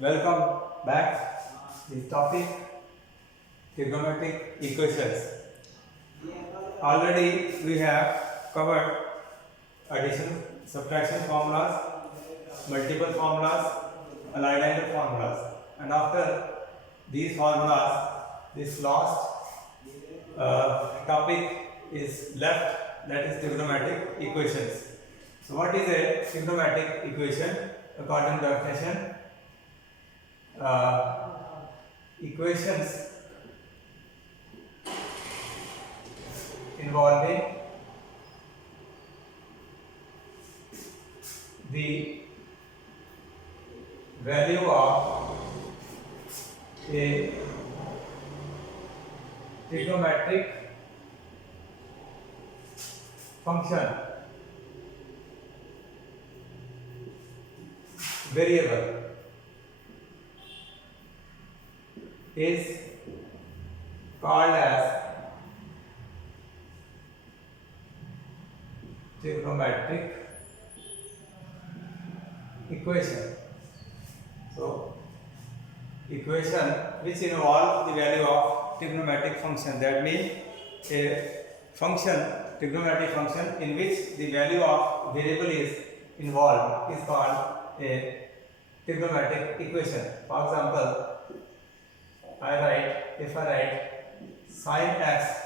Welcome back. The topic trigonometric equations. Already we have covered addition, subtraction formulas, multiple formulas, allied angle formulas, and after these formulas, this last topic is left, that is trigonometric equations. So what is a trigonometric equation? According to definition, equations involving the value of a trigonometric function variable is called as trigonometric equation. So, equation which involves the value of trigonometric function, that means a function, trigonometric function in which the value of variable is involved is called a trigonometric equation. For example, if I write sin x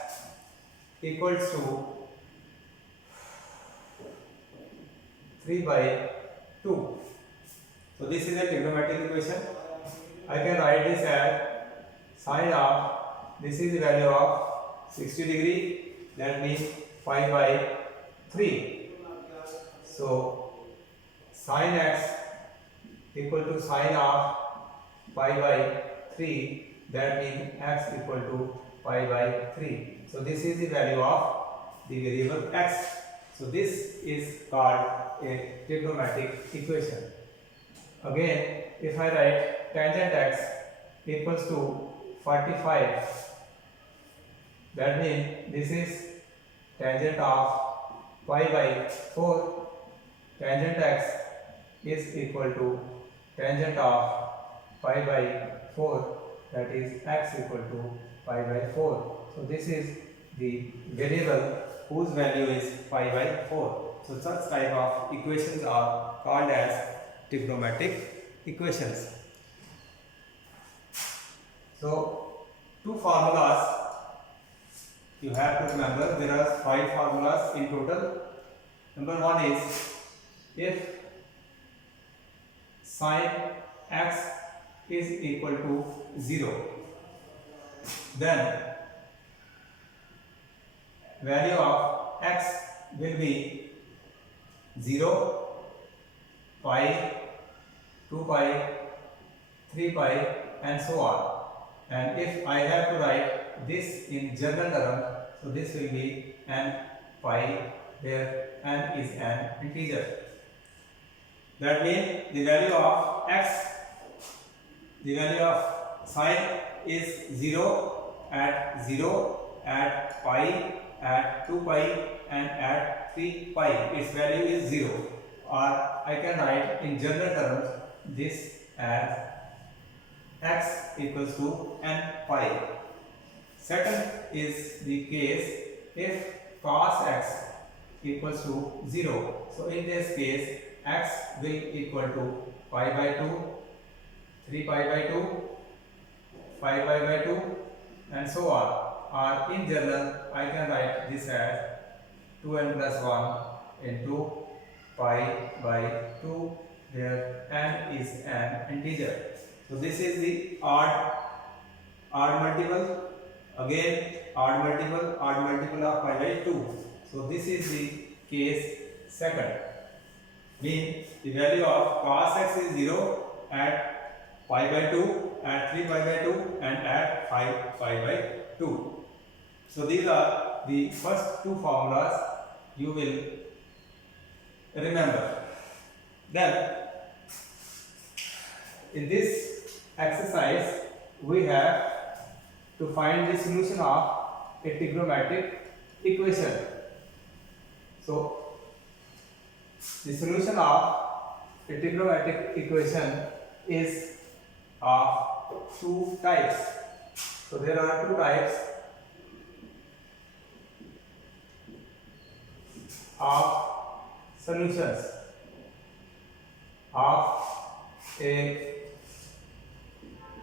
equals to 3 by 2. So this is a trigonometric equation. I can write this as sin of, this is the value of 60 degree, that means 5 by 3. So sin x equal to sin of 5 by 3, that means x equal to 5 by 3. So this is the value of the variable x. So this is called a trigonometric equation. Again, if I write tangent x equals to 45, that means this is tangent of 5 by 4. Tangent x is equal to tangent of 5 by 4, that is x equal to 5 by 4. So this is the variable whose value is 5 by 4. So such type of equations are called as trigonometric equations. So two formulas you have to remember. There are 5 formulas in total. Number 1 is, if sin x is equal to 0, then value of x will be 0, pi, 2 pi, 3 pi, and so on. And if I have to write this in general term, so this will be n pi, where n is an integer. That means the value of x, the value of sin is 0, at pi, at 2 pi, and at 3 pi. Its value is 0. Or I can write in general terms this as x equals to n pi. Second is the case if cos x equals to 0. So in this case, x will equal to pi by 2, 3 pi by 2, 5 pi by 2, and so on. Or in general, I can write this as 2n plus 1 into pi by 2, where n is an integer. So this is the odd multiple. Again, odd multiple of pi by 2. So this is the case second. Means the value of cos x is 0 at pi by 2, at 3 pi by 2, and at 5 pi by 2. So these are the first two formulas you will remember. Then in this exercise we have to find the solution of a trigonometric equation. So the solution of a trigonometric equation is of two types. So there are two types of solutions of a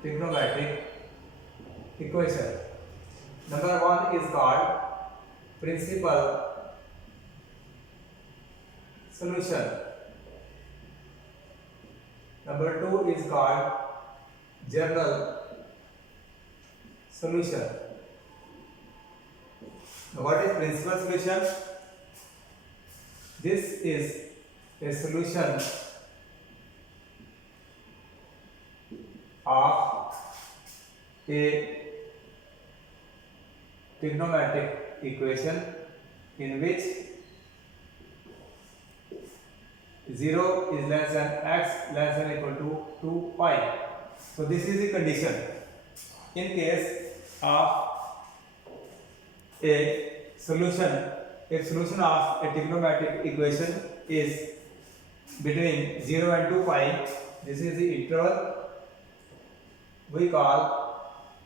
trigonometric equation. Number one is called principal solution. Number two is called general solution. Now what is principal solution? This is a solution of a trigonometric equation in which 0 is less than x less than equal to 2 pi. So this is the condition. In case of a solution, if solution of a trigonometric equation is between 0 and 2 pi, this is the interval. We call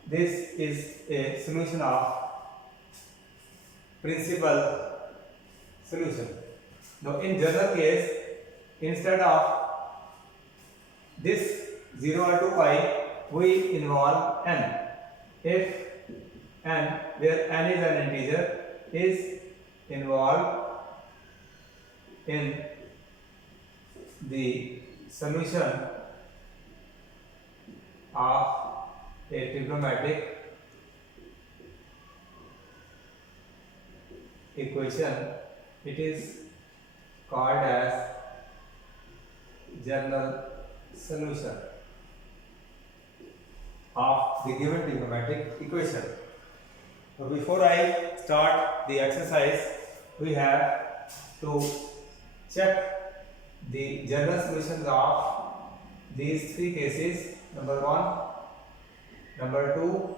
this is a solution of principal solution. Now in general case, instead of this 0 or 2 pi, we involve n. If n, where n is an integer, is involved in the solution of a trigonometric equation, it is called as general solution of the given trigonometric equation. So before I start the exercise, we have to check the general solutions of these three cases. Number one, number two,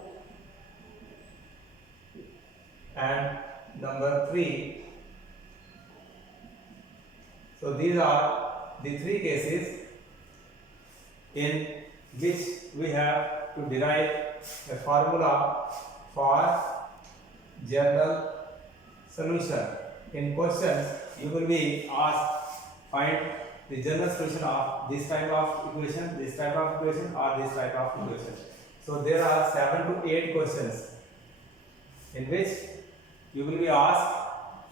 and number three. So these are the three cases in which we have to derive a formula for general solution. In questions, you will be asked find the general solution of this type of equation, this type of equation, or this type of equation. So there are 7 to 8 questions in which you will be asked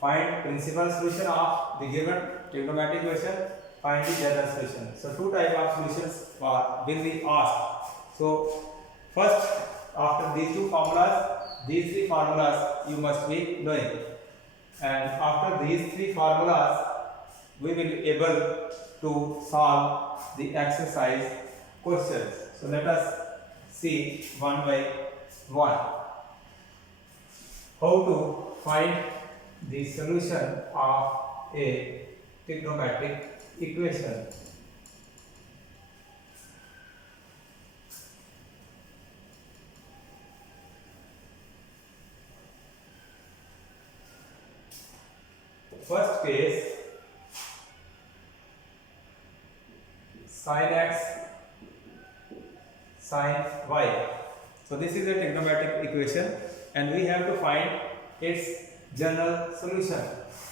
find principal solution of the given trigonometric equation, find the general solution. So two type of solutions will be asked. So first, after these two formulas, these three formulas you must be knowing, and after these three formulas we will be able to solve the exercise questions. So let us see one by one how to find the solution of a trigonometric equation. First case, sin x sin y. So this is a trigonometric equation and we have to find its general solution.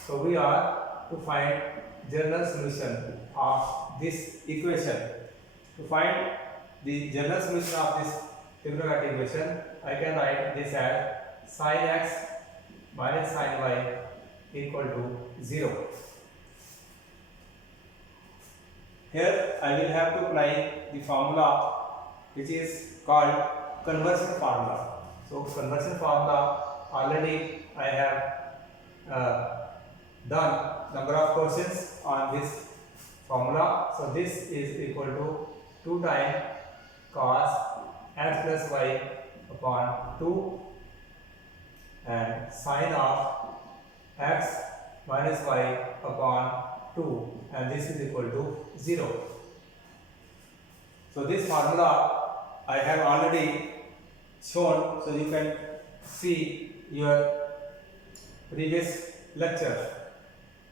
So we are to find general solution of this equation. To find the general solution of this trigonometric equation, I can write this as sin x minus sin y equal to 0. Here I will have to apply the formula which is called conversion formula. So conversion formula, already I have done number of questions on this formula. So this is equal to 2 times cos x plus y upon 2 and sine of x minus y upon 2, and this is equal to 0. So this formula I have already shown, so you can see your previous lecture.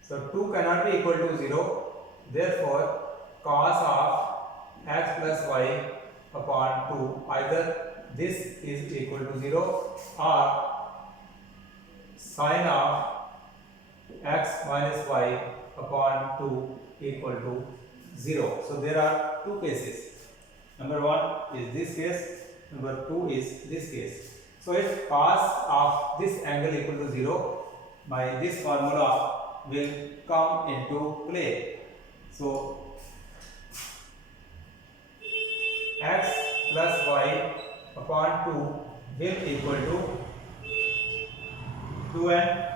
So 2 cannot be equal to 0, therefore cos of x plus y upon 2, either this is equal to 0 or sin of x minus y upon 2 equal to 0. So there are two cases. Number 1 is this case, number 2 is this case. So if cos of this angle equal to 0, this formula will come into play. So x plus y upon 2 will equal to 2n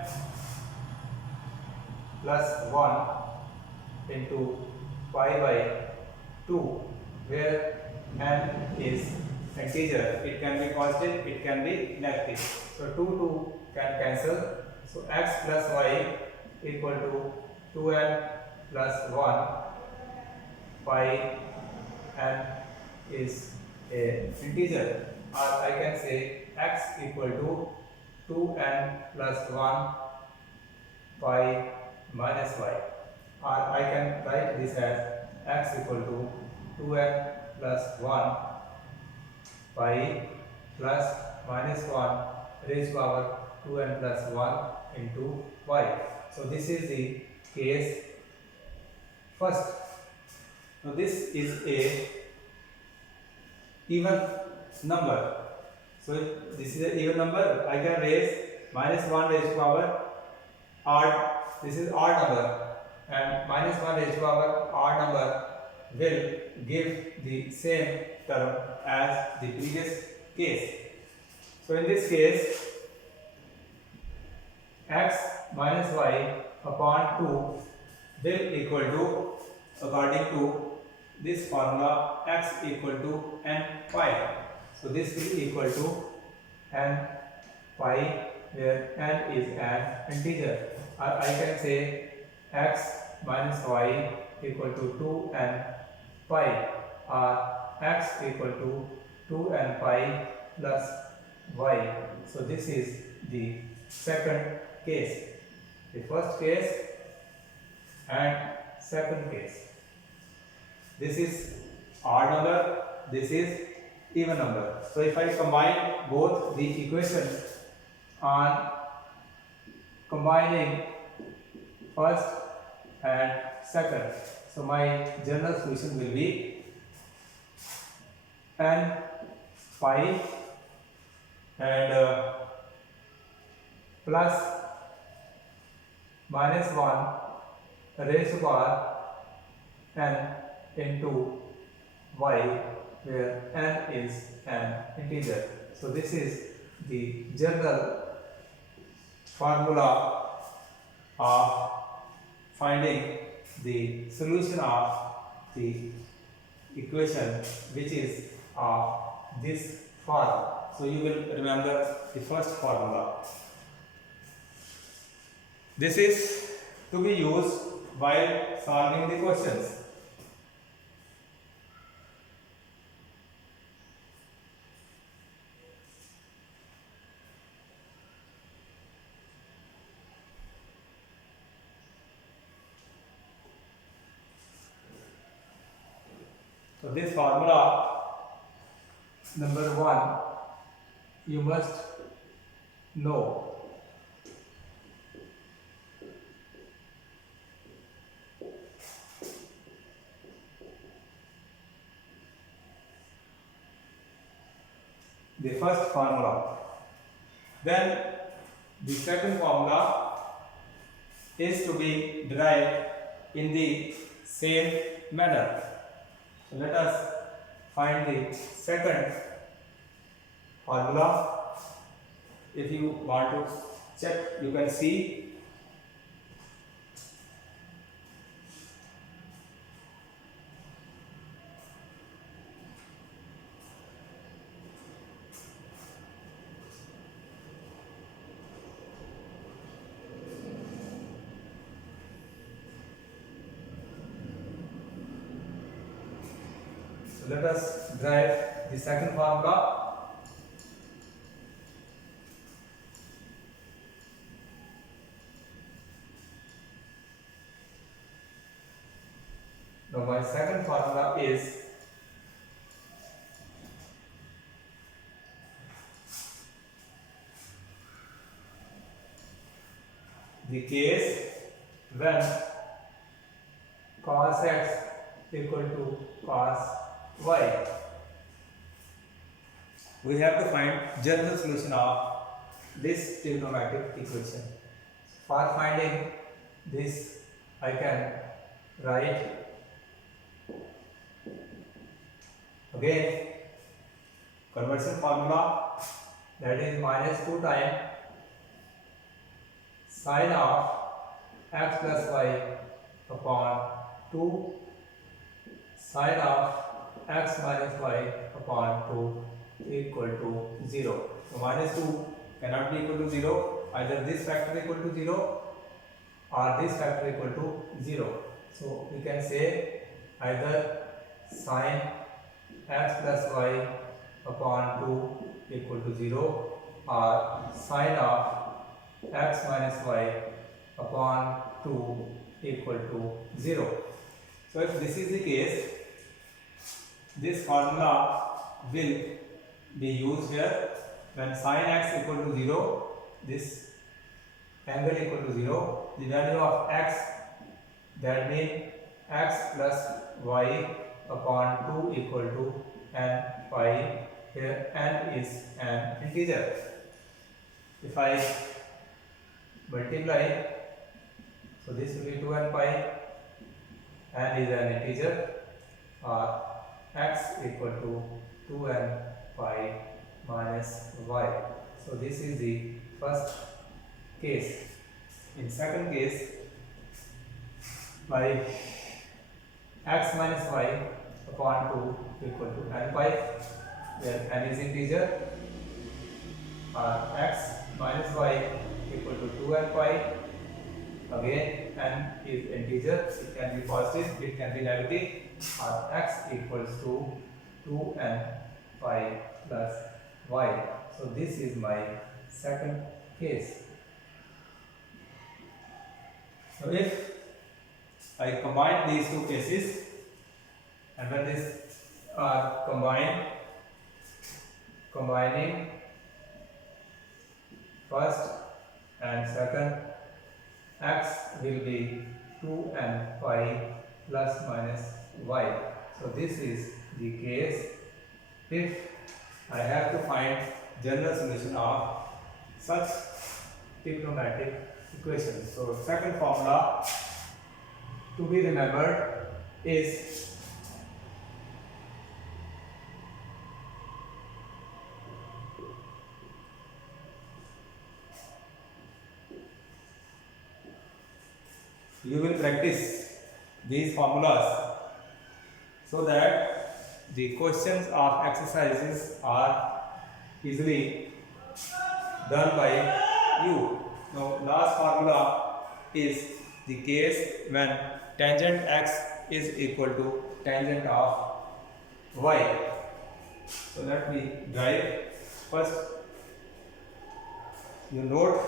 plus 1 into pi by 2, where n is integer. It can be positive, it can be negative. So 2 can cancel. So x plus y equal to 2n plus 1 pi n is a integer, or I can say x equal to 2n plus 1 pi minus y, or I can write this as x equal to 2n plus 1 pi plus minus 1 raised to power 2n plus 1 into y. So this is the case first. So this is a even number. So if this is an even number, I can raise minus 1 raised to power odd. This is odd number, and minus 1 raised to power odd number will give the same term as the previous case. So in this case, x minus y upon 2 will equal to, according to this formula, x equal to n pi. So this will equal to n pi, where n is an integer, or I can say x minus y equal to 2n pi, or x equal to 2n pi plus y. So this is the second case. The first case and second case. This is odd number, this is even number. So if I combine both the equations on combining first and second, so my general solution will be n pi and plus minus 1 raised to power n into y, where n is an integer. So this is the general formula of finding the solution of the equation, which is of this form. So you will remember the first formula. This is to be used while solving the questions. So this formula, number 1, you must know. The first formula. Then the second formula is to be derived in the same manner. So let us find the second formula. If you want to check, you can see. Let us derive the second formula. Now my second formula is the case when cos x equal to cos y. We have to find general solution of this trigonometric equation. For finding this, I can write again conversion formula, that is minus 2 times sine of x plus y upon 2 sine of x minus y upon 2 equal to 0. So minus 2 cannot be equal to 0. Either this factor equal to 0 or this factor equal to 0. So we can say either sine x plus y upon 2 equal to 0 or sine of x minus y upon 2 equal to 0. So if this is the case, this formula will be used here. When sine x equal to 0, this angle equal to 0, the value of x, that means x plus y upon 2 equal to n pi. Here n is an integer. If I multiply, so this will be 2n pi, n is an integer, or x equal to 2n pi minus y. So this is the first case. In second case, by x minus y upon 2 equal to n pi, where n is integer, or x minus y equal to 2n pi, again n is integer, it can be positive, it can be negative, or x equals to 2n pi plus y. So this is my second case. So if I combine these two cases, and when this are combining first and second, x will be 2n pi plus minus y. So this is the case if I have to find general solution of such trigonometric equations. So second formula to be remembered is you will practice these formulas so that the questions of exercises are easily done by you. Now last formula is the case when tangent x is equal to tangent of y. So let me write first. You note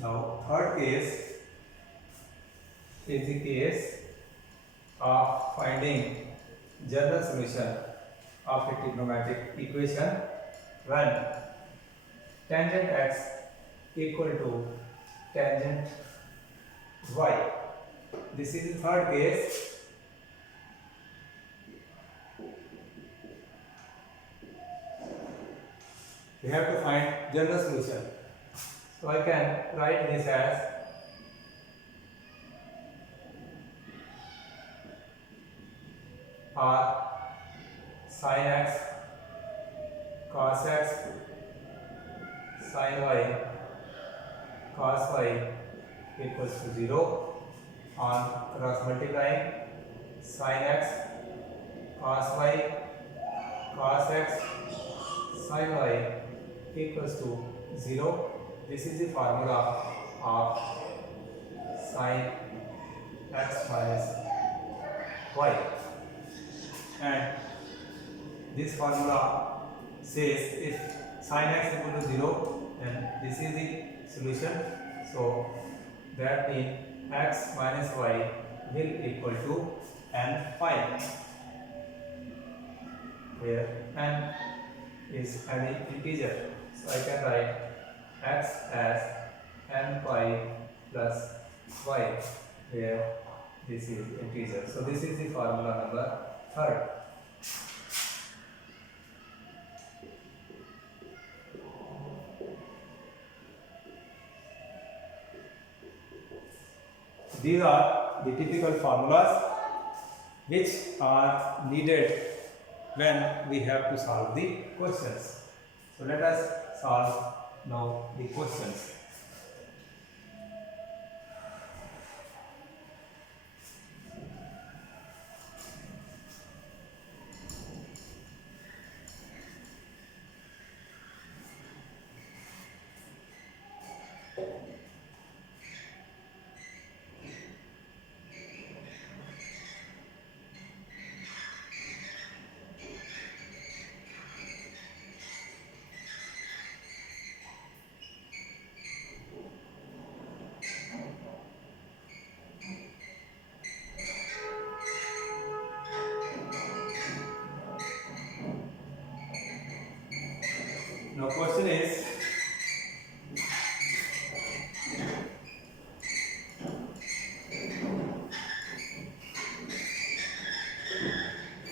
now third case is the case of finding general solution of a trigonometric equation when tangent x equal to tangent y. This is the third case. We have to find general solution. So I can write this as r sin x cos x sin y cos y equals to 0, on cross multiplying sin x cos y cos x sin y equals to 0. This is the formula of sin x minus y, and this formula says if sin x equal to 0, then this is the solution. So that means x minus y will equal to n pi, where n is any integer. So I can write x as n pi plus y, where this is integer. So this is the formula number 3rd. These are the typical formulas which are needed when we have to solve the questions. So let us solve now the questions. Now question is,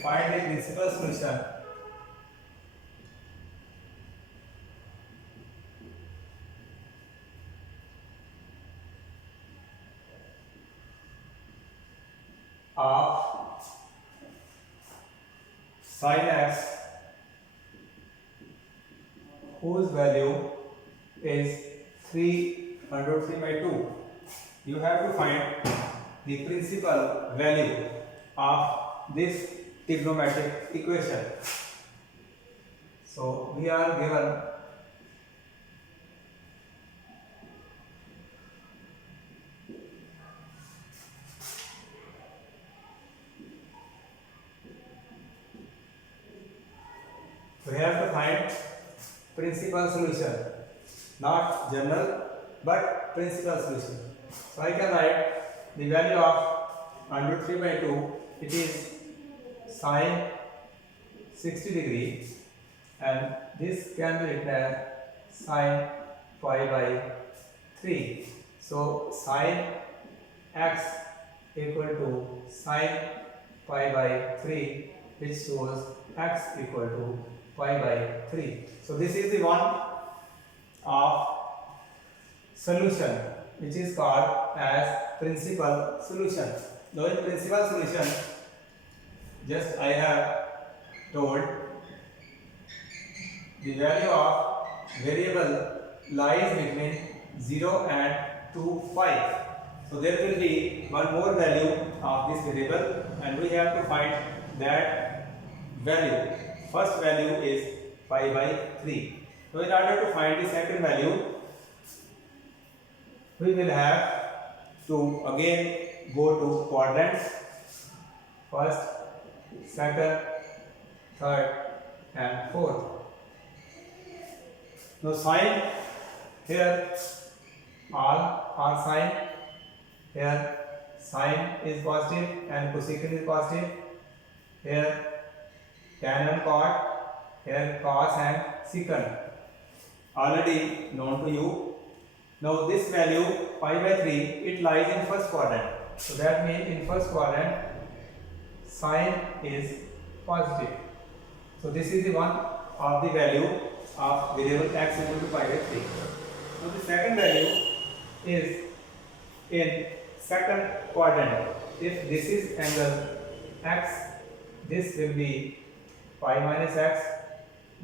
find the principal solution of sin x whose value is 3 by 2. You have to find the principal value of this trigonometric equation. So we are given we have to find principal solution, not general but principal solution. So I can write the value of √3 by 2, it is sine 60 degree, and this can be written as sine pi by 3. So sine x equal to sine pi by 3, which shows x equal to pi by 3. So this is the one of solution which is called as principal solution. Now in principal solution, just I have told the value of variable lies between 0 and 2 pi. So there will be one more value of this variable, and we have to find that value. First value is pi by 3. So in order to find the second value, we will have to again go to quadrants, first, second, third and fourth. Now sine, here all are sine, here sine is positive and cosecant is positive, here tan and cot, here cos and secant, already known to you. Now this value pi by 3, it lies in first quadrant. So that means in first quadrant sine is positive. So this is the one of the value of variable x equal to pi by 3. Now the second value is in second quadrant. If this is angle x, this will be pi minus x,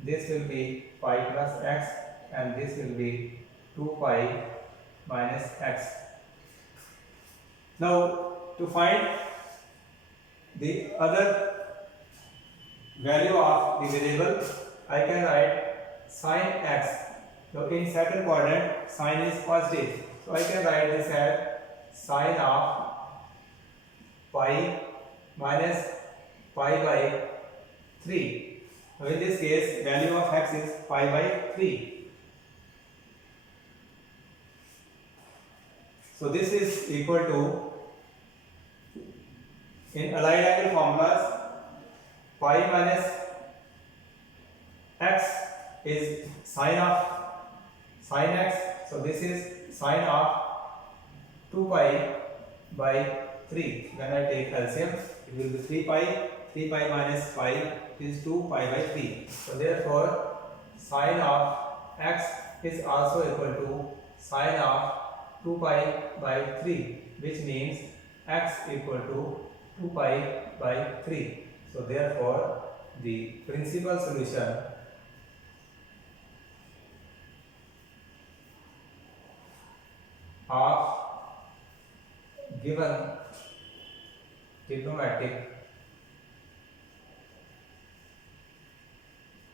this will be pi plus x, and this will be 2 pi minus x. Now to find the other value of the variable, I can write sine x. So in second quadrant, sine is positive. So I can write this as sine of pi minus pi by 3. So in this case, value of x is pi by 3. So this is equal to, in allied angle formulas, pi minus x is sine of sine x. So this is sine of 2 pi by 3. When I take LCM, it will be 3 pi. 3 pi minus pi is 2 pi by 3. So therefore, sine of x is also equal to sine of 2 pi by 3, which means x equal to 2 pi by 3. So therefore, the principal solution of given trigonometric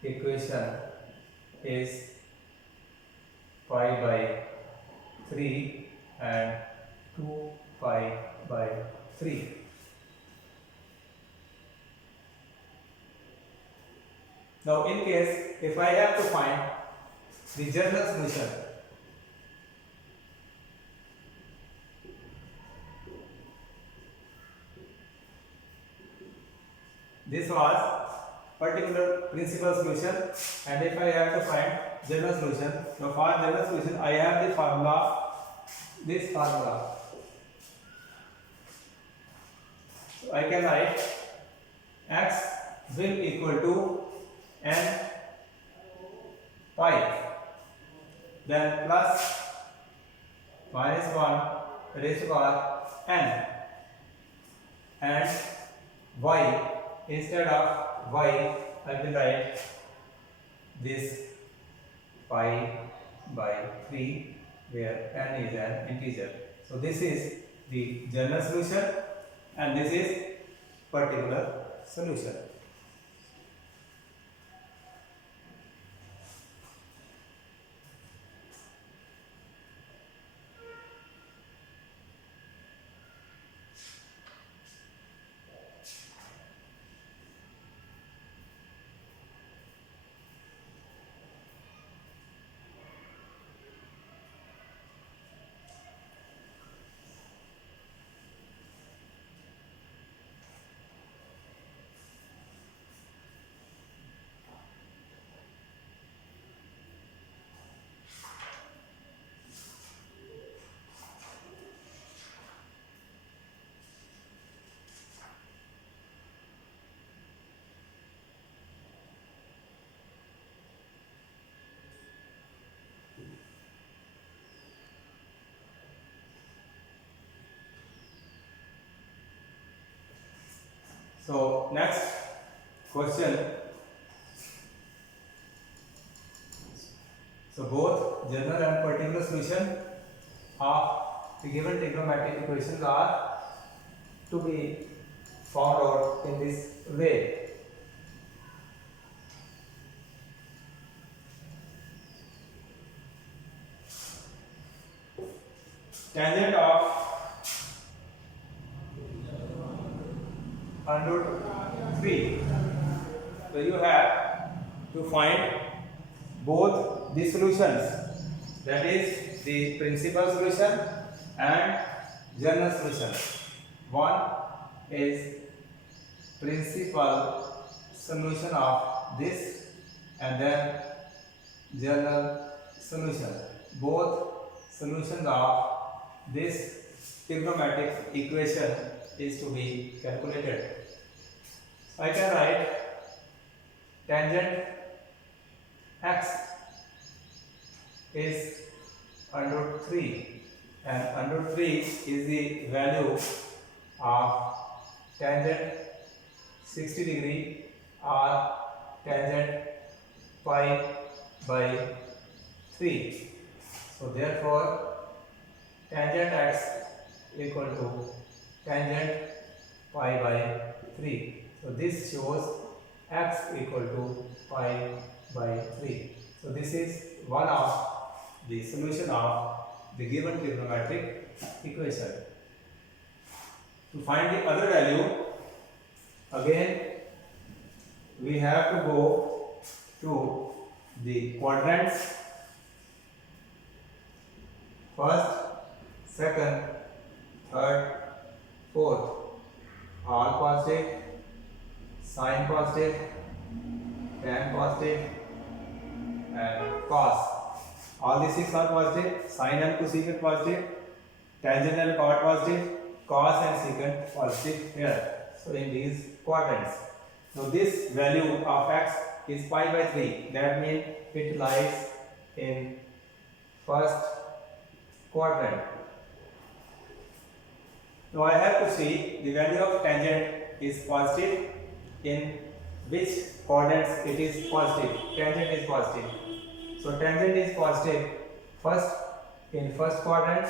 equation is pi by 3 and 2 pi by 3. Now in case if I have to find the general solution, this was particular principal solution, and if I have to find general solution, so for general solution I have the formula, this formula. So I can write x will equal to n pi, then plus minus 1 raised to power n, and y, instead of y I will write this pi by 3, where n is an integer. So this is the general solution and this is particular solution. So next question. So both general and particular solution of the given trigonometric equations are to be found out in this way. Tangent of under 3. So you have to find both the solutions, that is the principal solution and general solution. One is principal solution of this and then general solution. Both solutions of this trigonometric equation is to be calculated. I can write tangent x is under 3, and under 3 is the value of tangent 60 degree or tangent pi by 3. So therefore tangent x equal to tangent pi by 3. So this shows x equal to pi by 3. So this is one of the solution of the given trigonometric equation. To find the other value, again we have to go to the quadrants. First, second, third, fourth, all positive, sine positive, tan positive, and cos. All these 6 are positive, sine and cosecant positive, tangent and cot positive, cos and secant positive here. So in these quadrants. So this value of x is pi by 3. That means it lies in first quadrant. Now I have to see the value of tangent is positive, in which quadrants it is positive. Tangent is positive. So tangent is positive first in first quadrant.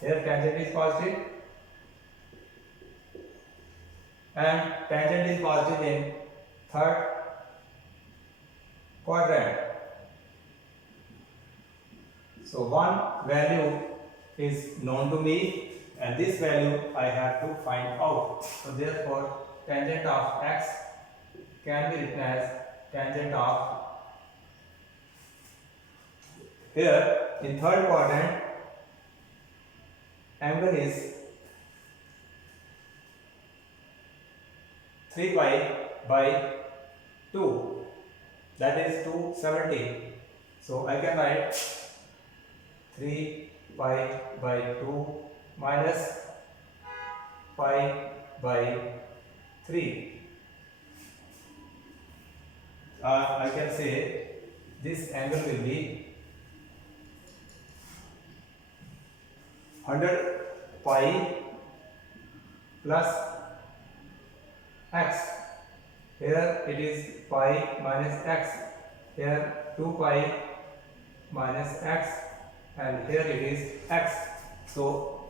Here tangent is positive, and tangent is positive in third quadrant. So one value is known to me, and this value I have to find out. So therefore tangent of x can be written as tangent of, here in third quadrant angle is 3 pi by 2, that is 270. So I can write 3 pi by 2 minus pi by 3. I can say this angle will be 100 pi plus x. Here it is pi minus x. Here 2 pi minus x, and here it is x. So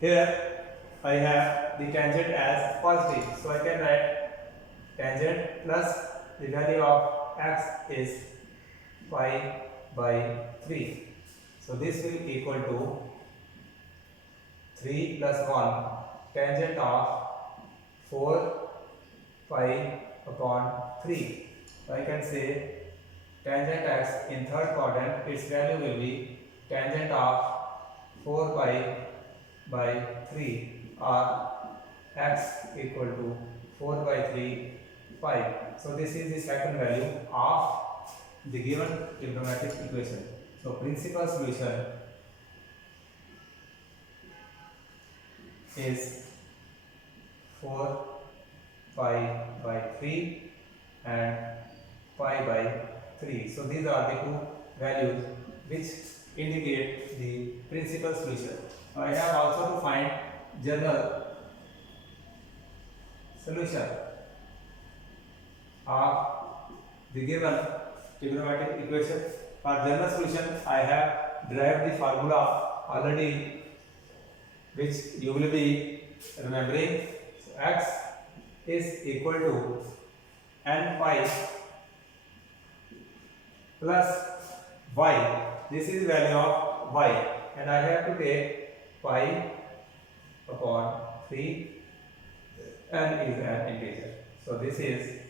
here I have the tangent as positive. So I can write tangent plus the value of x is pi by 3. So this will equal to 3 plus 1, tangent of 4 pi upon 3. So I can say tangent x in third quadrant, its value will be tangent of 4 pi by 3, or x equal to 4 by 3 pi. So this is the second value of the given trigonometric equation. So principal solution is 4 pi by 3 and pi by 3. So these are the two values which indicate the principal solution. I have also to find general solution of the given trigonometric equation. For general solution, I have derived the formula already, which you will be remembering. So x is equal to n pi plus y. This is value of y, and I have to take pi upon 3. N is an integer. So this is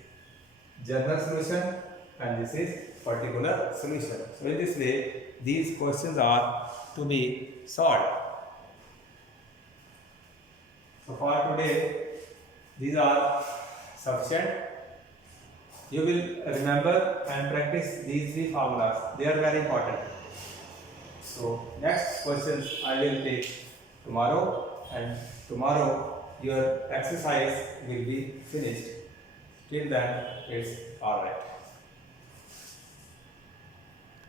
general solution, and this is particular solution. So in this way, these questions are to be solved. So for today, these are sufficient. You will remember and practice these three formulas. They are very important. So next questions I will take tomorrow, and tomorrow your exercise will be finished. Till then, it's alright.